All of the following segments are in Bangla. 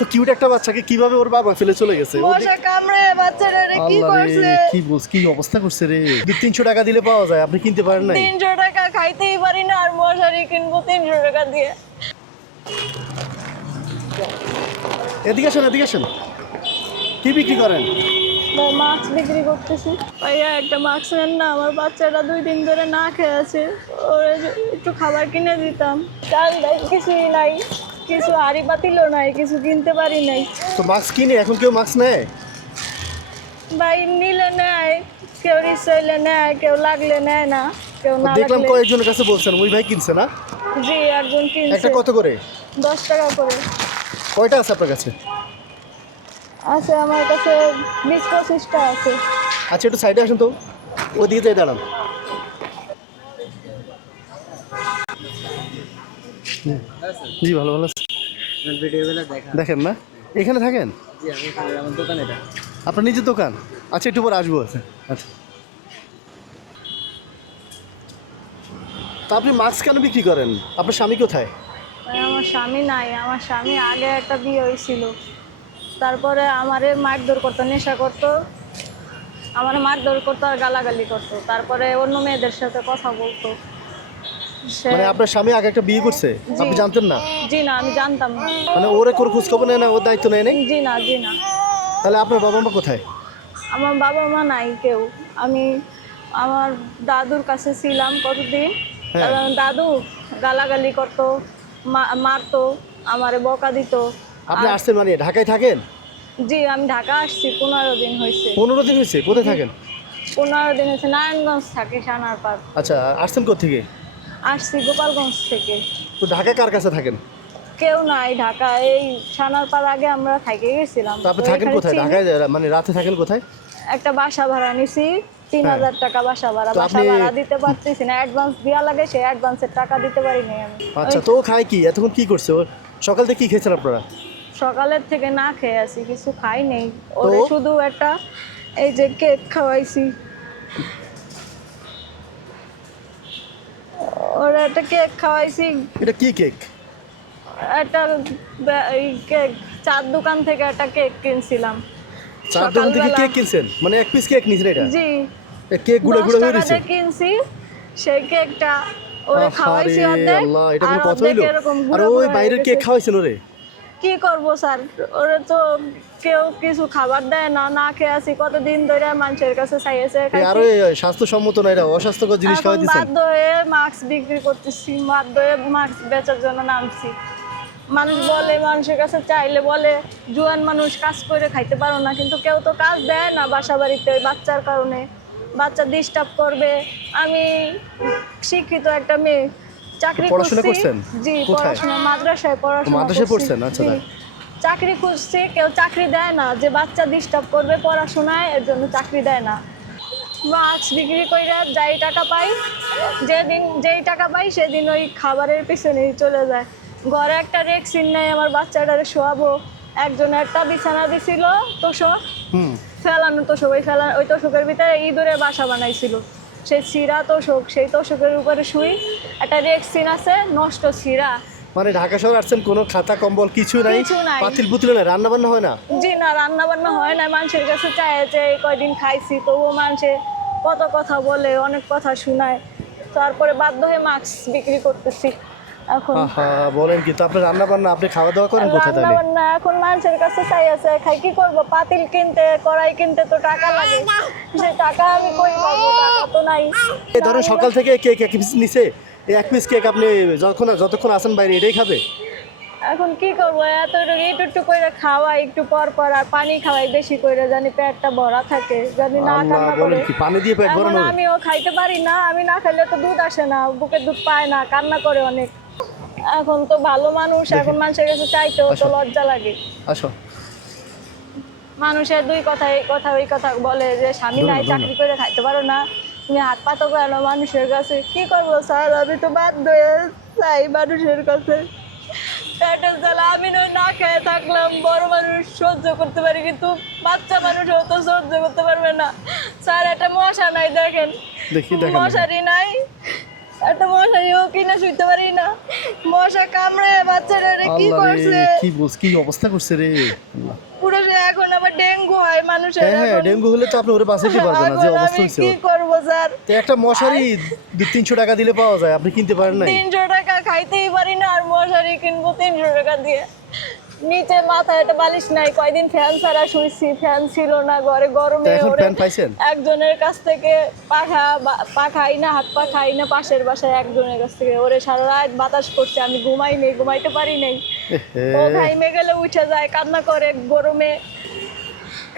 তো কিউট একটা বাচ্চাকে কিভাবে ওর বাবা ফেলে চলে গেছে? মশা কামড়ে বাচ্চাটারে কি করছে? কি বলছ, কি অবস্থা করছে রে? 300 টাকা দিলে পাওয়া যায়, আপনি কিনতে পারেন নাই? 300 টাকা খাইতেই পারি না, আর মশারি কিনবো 300 টাকা দিয়ে? এদিকে আসেন, এদিকে আসেন। কি বিক্রি করেন? মাছ বিক্রি করতেছি। ভাইয়া একটা মাছ নেন না, আমার বাচ্চাটা 2 দিন ধরে না খেয়ে আছে, ওর একটু খাবার কিনে দিতাম। চাল ডাল কিছুই নাই, কিছু হাড়ি পাতিলও নাই, কিছু কিনতে পারি নাই। তো মাছ কিনে এখন কেউ মাছ নেয়? ভাই নিলে নেয়, কেউ রিসাইলে নেয়, কেউ লাগলে নেয় না, কেউ না দেখলাম লাগলে। কয়েকজনের কাছে বলছেন ওই ভাই কিনছে না? জি, একজন কিনছে। একটা কত করে? 10 টাকা করে। কয়টা আছে আপনার কাছে? আছে আমার কাছে 20-25টা আছে। আচ্ছা, একটু সাইডে আসেন তো, ওদিকে যাই দাঁড়ান। জি, ভালো ভালো আছি। দেখেন না, এখানে থাকেন? আপনার নিজের দোকান? আচ্ছা, একটু পরে আসবো। আচ্ছা আচ্ছা। তা আপনি মাস্ক কেন বিক্রি করেন? আপনার স্বামী কোথায়? আমার স্বামী নাই, আমার স্বামী আগে একটা বিয়ে হয়েছিল, তারপরে আমারে মারধর করতো, নেশা করতো, আমার মারধর করতো আর গালাগালি করতো, তারপরে অন্য মেয়েদের সাথে কথা বলতো সে। মানে আপনার স্বামী আগে একটা বিয়ে করছে, জি। আপনি জানতেন না? জি না, আমি জানতাম না। মানে ওরে কোনো খোঁজ খবর নেয় না, ওর দায়িত্ব নেয় নাই? জি না, জি না। তাহলে আপনার বাবা মা কোথায়? আমার বাবা মা নাই কেউ। আমি আমার দাদুর কাছে ছিলাম কতদিন। হ্যাঁ। দাদু গালাগালি করতো, মারতো, আমারে বকা দিত। আপনি আসছেন মানে ঢাকায় থাকেন? জি, আমি ঢাকা আসছি, 15 দিন হয়েছে। 15 দিন হয়েছে? কোথায় থাকেন? 15 দিন হয়েছে, নারায়ণগঞ্জ থাকি, সানার পার। আচ্ছা, আসছেন কোত্থেকে? আসছি গোপালগঞ্জ থেকে। তো ঢাকায় কার কাছে থাকেন? কেউ নাই ঢাকা, এই সানার পার আগে আমরা থেকে গেছিলাম। তো আপনি তো থাকেন এখানে কোথায় চিনি। ঢাকায়? মানে রাতে থাকেন কোথায়? একটা বাসা ভাড়া নিছি, 3000 টাকা বাসা ভাড়া। তো বাসা আপনি- ভাড়া দিতে পারতেছি না, অ্যাডভান্স দেওয়া লাগে, সেই অ্যাডভান্সের টাকা দিতে পারি নাই আমি। আচ্ছা, তো ও খায় কি? এতক্ষণ কি করছে ও? সকাল থেকে কি খেয়েছেন আপনারা? সকালের থেকে না খেয়ে আছি, কিছু খাই নেই। তো? ওরে শুধু একটা এই যে কেক খাওয়াইছি, ওরা একটা কেক খাওয়াইছি। এটা কি কেক? একটা এই কেক, চার দোকান থেকে একটা কেক কিনছিলাম। চার দোকান থেকে সকালবেলা। কেক কিনছেন? মানে 1 পিস কেক নিয়েছেন এটা? জি, কেক গুঁড়ো 10 গুঁড়ো হয়ে টাকা রয়েছে। দিয়ে কিনছি সেই কেকটা, ওরে খাওয়াইছি আরে অর্ধেক, আল্লাহ, এটা আর কোনো কথা অর্ধেক হইলো? এরকম আর গুঁড়ো ওই গুঁড়ো হয়ে বাইরের কেক গেছে। খাওয়াইছেন ওরে? কি করবো স্যার, ওরে তো কেউ কিছু খাবার দেয় না, না খেয়ে আছি কতদিন ধরে, মানুষের কাছে চাইছে আরো স্বাস্থ্যসম্মত না, এটা অস্বাস্থ্যকর জিনিস খাওয়াই এখন দিচ্ছেন। বাধ্য হয়ে মাস্ক বিক্রি করতেছি, বাধ্য হয়ে মাস্ক বেচার জন্য নামছি। মানুষ বলে, মানুষের কাছে চাইলে বলে জুয়ান মানুষ কাজ করে খাইতে পারো না, কিন্তু কেউ তো কাজ দেয় না বাসা বাড়িতে, বাচ্চার কারণে। বাচ্চা ডিস্টার্ব করবে। আমি শিক্ষিত একটা মেয়ে, চাকরি পড়াশোনা করছি। করছেন? জি, কোথায়? পড়াশোনা মাদ্রাসায় পড়াশোনা মাদ্রাসায় করছি। পড়ছেন? আচ্ছা, জি। যাক। চাকরি খুঁজছি, কেউ চাকরি দেয় না, যে বাচ্চা ডিস্টার্ব করবে পড়াশোনায়, এর জন্য চাকরি দেয় না। মাছ বিক্রি করে যাই টাকা পাই, যেই টাকা পাই সেদিন ওই খাবারের পিছনেই চলে যায়। ঘরে একটা রেক্সিন নেই, আমার বাচ্চাটারে শোয়াবো। একজন একটা বিছানা দিছিল তোষক, হুম। ফেলানো তোষক, ওই তোষকের ভিতরে ইঁদুরের বাসা বানাইছিল। সেই ছিঁড়া তোষক, সেই তোষকের উপরে শুই। একটা রেক্সিন আছে নষ্ট, ছিঁড়া। মানে ঢাকা শহর আসছেন, কোনো খাতা কম্বল কিছু নাই? কিছু নাই। পাতিল পুতিল নাই? রান্না বান্না হয় না? জি না, রান্না বান্না হয় না। মানুষের কাছে চাইছে, কয়দিন খাইছি, তবুও মানুষে কত কথা বলে, অনেক কথা শোনায়। তারপরে বাধ্য হয়ে মাস্ক বিক্রি করতেছি এখন। আহা, বলেন কি? তো আপনি রান্না বান্না, আপনি খাওয়া দাওয়া করেন কোথায় রান্না তাহলে? বান্না এখন মানুষের কাছে চাই আছে, খাই কি করবো? পাতিল কিনতে, কড়াই কিনতে তো টাকা লাগে, সে টাকা আমি কই পাবো? টাকা তো নাই। এই ধরেন সকাল থেকে কেক 1 পিস নিছে, এই 1 পিস কেক আপনি যতক্ষণ আসেন বাইরে এটাই খাবে? এখন কি করবো? একটু করে খাওয়াই, একটু পর পর, আর পানি খাওয়াই বেশি করে, জানি পেটটা ভরা থাকে, জানি না আল্লাহ, কান্না করে। বলেন কি? পানি দিয়ে পেট এখন ভরানো? আমিও খাইতে পারি না, আমি না খাইলে তো দুধ আসে না, বুকে দুধ পায় না, কান্না করে অনেক। এখন তো ভালো মানুষ, এখন মানুষের কাছে চাইতেও তো আসো। লজ্জা লাগে। আসো। মানুষের দুই কথা, এই কথা ওই কথা বলে যে স্বামী ধরুন, নাই, ধরুন। চাকরি করে খাইতে পারো না, তুমি হাত পাতো কেন মানুষের কাছে? কি করবো স্যার, আমি তো বাধ্য হয়ে চাই মানুষের কাছে। পেটের জ্বালা, আমি নয় না খেয়ে থাকলাম, বড় মানুষ সহ্য করতে পারি, কিন্তু বাচ্চা মানুষও তো সহ্য করতে পারবে না। স্যার একটা মশা নাই, দেখেন দেখি, দেখেন। মশারি নাই, একটা মশারিও কিনে শুইতে পারি না, মশা কামড়ে বাচ্চারা কি আল্লাহ করছে। রে, কি বলছ, কি অবস্থা করছে রে আল্লাহ। পুরো এখন আবার ডেঙ্গু হয় মানুষের। হ্যাঁ এখন ডেঙ্গু হলে তো আপনি ওরে বাঁচাইতে পারবেন না, যে এখন অবস্থা আমি হয়েছে কি ওর। করব স্যার? তো একটা মশারি 200-300 টাকা দিলে পাওয়া যায়, আপনি কিনতে পারেন নাই? 300 টাকা খাইতেই পারি না, আর মশারি কিনবো 300 টাকা দিয়ে? নিচে মাথায় একটা বালিশ নাই, কয়দিন ফ্যান ছাড়া শুইছি, ফ্যান ছিল না ঘরে, তো গরমে এখন ওরে ফ্যান পাইছেন? একজনের কাছ থেকে পাখাই না, হাত পা খাই না, পাশের বাসায় একজনের কাছ থেকে ওরে সারা রাত বাতাস করছে, আমি ঘুমাই নেই, ঘুমাইতে পারি নাই। ও ঘাইমে গেলে উঠে যায়, কান্না করে গরমে।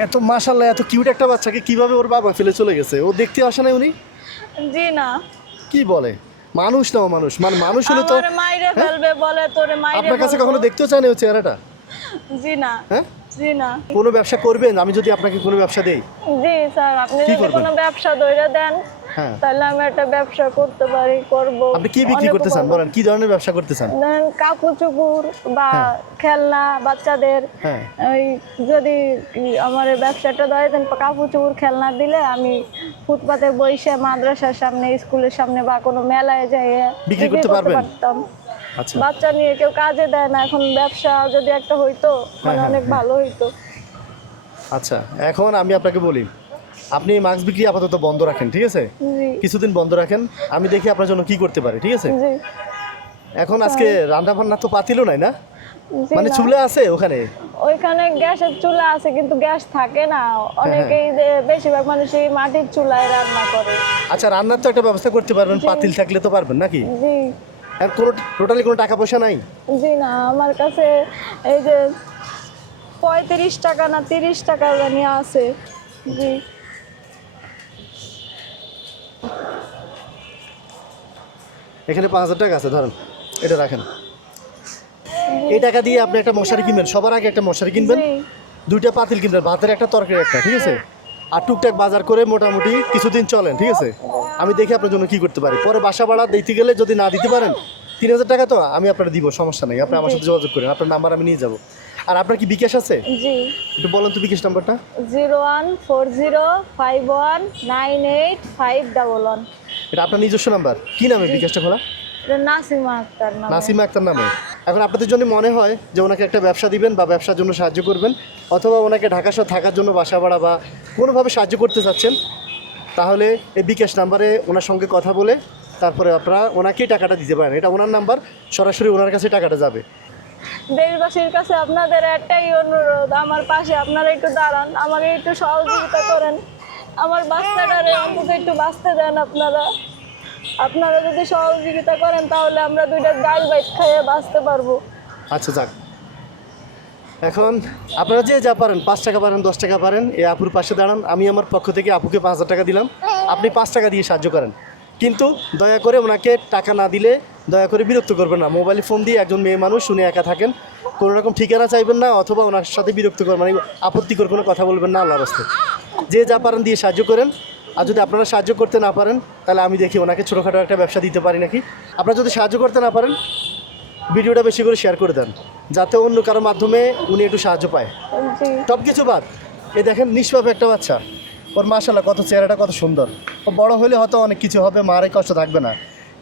এত মাশাআল্লাহ, এত কিউট একটা বাচ্চাকে কিভাবে ওর বাবা ফেলে চলে গেছে? ও দেখতে আসে না উনি? জি না, কি বলে, মানুষ না ও মানুষ, মানে মানুষ হলে তো আমারে মাইরে ফেলবে বলে, তোরে মাইরে আপনার কাছে ফেলবো। কখনো দেখতেও চায় না ওই চেহারাটা? জি না, হ্যাঁ, জি না। কোনো ব্যবসা করবেন? আমি যদি আপনাকে কোনো ব্যবসা দেই? জি স্যার, আপনি কি যদি করবেন? কোনো ব্যবসা ধরে দেন হ্যাঁ, তাহলে আমি একটা ব্যবসা করতে পারি, করব। আপনি কি বিক্রি অনেক করতে চান বড়। বলেন, কি ধরনের ব্যবসা করতে চান? ধরেন কাপড় চোপড় বা হ্যাঁ। খেলনা বাচ্চাদের, হ্যাঁ, ওই যদি আমার এই ব্যবসাটা ধরে দেন, কাপড় চোপড় খেলনা দিলে আমি ফুটপাতে বসে মাদ্রাসার সামনে, স্কুলের সামনে বা কোনো মেলায় যাই বিক্রি করতে পারবেন? পারতাম। আচ্ছা বাচ্চা নিয়ে কেউ কাজে দেয় না, এখন ব্যবসা যদি একটা হইতো মানে হ্যাঁ, অনেক হ্যাঁ। ভালো হইতো। আচ্ছা, এখন আমি আপনাকে বলি, আপনি মাস্ক বিক্রি আপাতত বন্ধ রাখেন, ঠিক আছে? জি কিছুদিন বন্ধ রাখেন, আমি দেখি আপনার জন্য কি করতে পারি, ঠিক আছে? জি এখন আজকে রান্না বান্না তো পাতিলও নাই না, জি মানে না। চুলা আছে ওখানে? ওইখানে গ্যাসের চুলা আছে কিন্তু গ্যাস থাকে না, অনেকেই বেশিরভাগ মানুষই মাটির চুলায় রান্না করে। আচ্ছা, রান্নার তো একটা ব্যবস্থা করতে পারবেন, পাতিল থাকলে তো পারবেন নাকি? জি আর কোনো টোটালি কোনো টাকা পয়সা নাই? জি না, আমার কাছে এই যে 35 টাকা না 30 টাকা জানি আছে। জি এখানে 5,000 টাকা আছে, ধরেন এটা রাখেন। এই টাকা দিয়ে আপনি একটা মশারি কিনবেন, সবার আগে একটা মশারি কিনবেন, জি 2টা পাতিল কিনবেন, ভাতের একটা তরকারি একটা, ঠিক আছে? আর টুকটাক বাজার করে মোটামুটি কিছুদিন চলেন, ঠিক আছে? আমি দেখি আপনার জন্য কি করতে পারি। পরে বাসা ভাড়া দিতে গেলে যদি না দিতে পারেন, 3,000 টাকা তো আমি আপনার দিব, সমস্যা নেই, আপনি আমার সাথে যোগাযোগ করেন, আপনার নাম্বার আমি নিয়ে যাব। আর আপনার কি বিকাশ আছে? জি একটু বলেন তো বিকাশ নাম্বারটা। 014058985111। এটা আপনার নিজস্ব নাম্বার? কি নামে বিকাশটা খোলা? এটা নাসিমা আক্তার নাম। নাসিমা আক্তার নামে। এখন আপনাদের জন্য মনে হয় যে ওনাকে একটা ব্যবসা দিবেন বা ব্যবসার জন্য সাহায্য করবেন, অথবা ওনাকে ঢাকা শহর থাকার জন্য বাসা ভাড়া বা কোনোভাবে সাহায্য করতে চাচ্ছেন, তাহলে এই বিকাশ নাম্বারে ওনার সঙ্গে কথা বলে তারপরে আপনারা ওনাকেই টাকাটা দিতে পারেন। এটা ওনার নাম্বার, সরাসরি ওনার কাছে টাকাটা যাবে। দেশবাসীর কাছে আপনাদের একটাই অনুরোধ, আমার পাশে আপনারা একটু দাঁড়ান, আমাকে একটু সহযোগিতা করেন, আমার বাচ্চাটারে অন্তত একটু বাঁচতে দেন। আপনারা যদি সহযোগিতা করেন তাহলে আমরা 2টা ডাল বাইট খেয়ে বাঁচতে পারবো। আচ্ছা যাক, এখন আপনারা যে যা পারেন, 5 টাকা পারেন, 10 টাকা পারেন, এই আপুর পাশে দাঁড়ান। আমি আমার পক্ষ থেকে আপুকে 5,000 টাকা দিলাম, আপনি 5 টাকা দিয়ে সাহায্য করেন। কিন্তু দয়া করে ওনাকে টাকা না দিলে দয়া করে বিরক্ত করবেন না। মোবাইলে ফোন দিয়ে, একজন মেয়ে মানুষ, উনি একা থাকেন, কোনো রকম ঠিকানা চাইবেন না, অথবা ওনার সাথে বিরক্ত করবেন, মানে আপত্তিকর কোনো কথা বলবেন না, আল্লাহর রাস্তায়। যে যা পারেন দিয়ে সাহায্য করেন। আর যদি আপনারা সাহায্য করতে না পারেন, তাহলে আমি দেখি ওনাকে ছোটোখাটো একটা ব্যবসা দিতে পারি নাকি। আপনারা যদি সাহায্য করতে না পারেন, ভিডিওটা বেশি করে শেয়ার করে দেন, যাতে অন্য কারোর মাধ্যমে উনি একটু সাহায্য পায়। জি সব কিছু বাদ, এই দেখেন নিষ্পাপ একটা বাচ্চা, ওর মাশাআল্লাহ কত চেহারাটা কত সুন্দর। ও বড় হলে হয়তো অনেক কিছু হবে, মায়ের কষ্ট থাকবে না,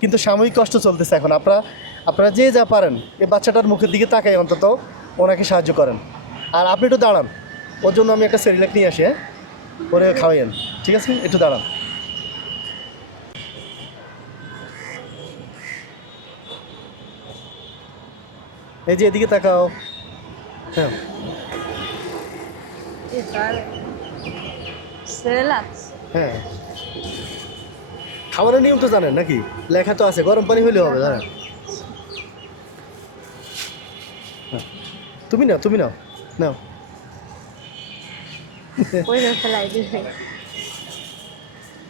কিন্তু সাময়িক কষ্ট চলতেছে এখন। আপনারা যে যা পারেন এই বাচ্চাটার মুখের দিকে তাকাই, অন্তত ওনাকে সাহায্য করেন। আর আপনি একটু দাঁড়ান, ওর জন্য আমি একটা সেরিলাক নিয়ে আসি, হ্যাঁ, ওরে খাওয়াইয়েন, ঠিক আছে? একটু দাঁড়ান। এই যে এদিকে তাকাও, হ্যাঁ হ্যাঁ, খাবারের নিয়ম তো জানেন নাকি? লেখা তো আছে, গরম পানি হইলে হবে, জানেন? হ্যাঁ। তুমি নাও নাও।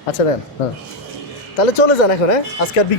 আচ্ছা দেন, হ্যাঁ, তাহলে চলে যান এখন, হ্যাঁ, আজকে আর